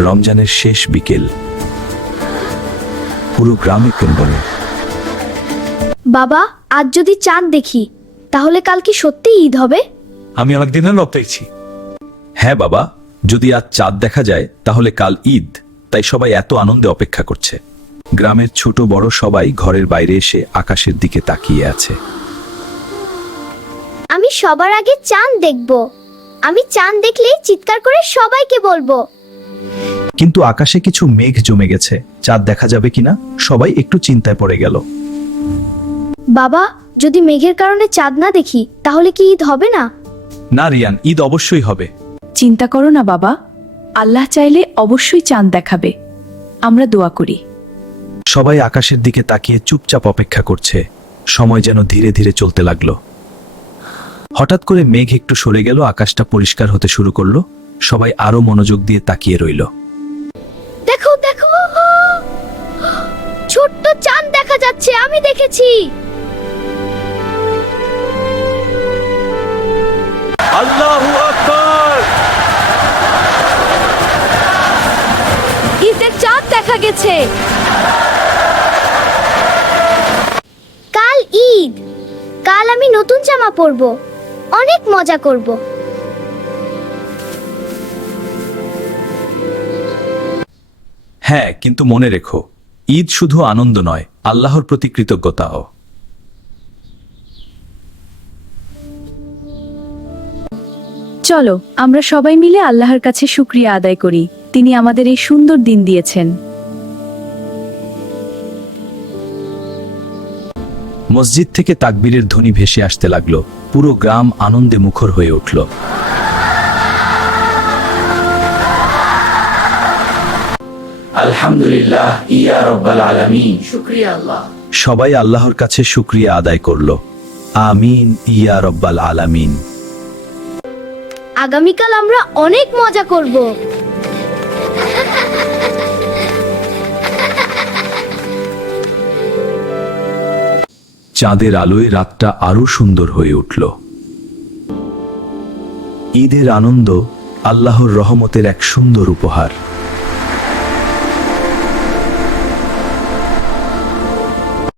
রমজানের শেষ বিকেল, পুরো গ্রামে কেন্দ্রে। বাবা, আজ যদি চাঁদ দেখি তাহলে কাল কি সত্যি ঈদ হবে? আমি অনেক দিনের অপেক্ষাছি। হ্যাঁ বাবা, যদি আজ চাঁদ দেখা যায় তাহলে কাল ঈদ, তাই সবাই এত আনন্দে অপেক্ষা করছে। গ্রামের ছোট বড় সবাই ঘরের বাইরে এসে আকাশের দিকে তাকিয়ে আছে। আমি সবার আগে চাঁদ দেখব। আমি চাঁদ দেখলেই চিৎকার করে সবাইকে বলবো। কিন্তু আকাশে কিছু মেঘ জমে গেছে, চাঁদ দেখা যাবে কিনা সবাই একটু চিন্তায় পড়ে গেল। বাবা, যদি মেঘের কারণে চাঁদ না দেখি তাহলে কি ঈদ হবে না? না রিয়ান, ঈদ অবশ্যই হবে। চিন্তা করো না বাবা, আল্লাহ চাইলে অবশ্যই চাঁদ দেখাবে। আমরা দোয়া করি। সবাই আকাশের দিকে তাকিয়ে চুপচাপ অপেক্ষা করছে। সময় যেন ধীরে ধীরে চলতে লাগলো। হঠাৎ করে মেঘ একটু সরে গেল, আকাশটা পরিষ্কার হতে শুরু করলো। সবাই আরো মনোযোগ দিয়ে তাকিয়ে রইল। দেখো দেখো, ছোট্ট চাঁদ দেখা যাচ্ছে, আমি দেখেছি। আল্লাহু আকবার! ঈদের চাঁদ দেখা গেছে। কাল ঈদ, কাল আমি নতুন জামা পরবো, অনেক মজা করব। হ্যাঁ, কিন্তু মনে রেখো, ঈদ শুধু আনন্দ নয়, আল্লাহর প্রতি কৃতজ্ঞতাও। চলো আমরা সবাই মিলে আল্লাহর কাছে শুকরিয়া আদায় করি, তিনি আমাদের এই সুন্দর দিন দিয়েছেন। মসজিদ থেকে তাকবীরের ধ্বনি ভেসে আসতে লাগলো। পুরো গ্রাম আনন্দে মুখর হয়ে উঠল। আলহামদুলিল্লাহ ইয়া রাব্বাল আলামিন। শুকরিয়া আল্লাহ। সবাই আল্লাহর কাছে শুকরিয়া আদায় করলো। আমিন ইয়া রব্বাল আলামিন। আগামীকাল আমরা অনেক মজা করব। চাঁদের আলোয় রাতটা আরো সুন্দর হয়ে উঠল। ঈদের আনন্দ আল্লাহর রহমতের এক সুন্দর উপহার।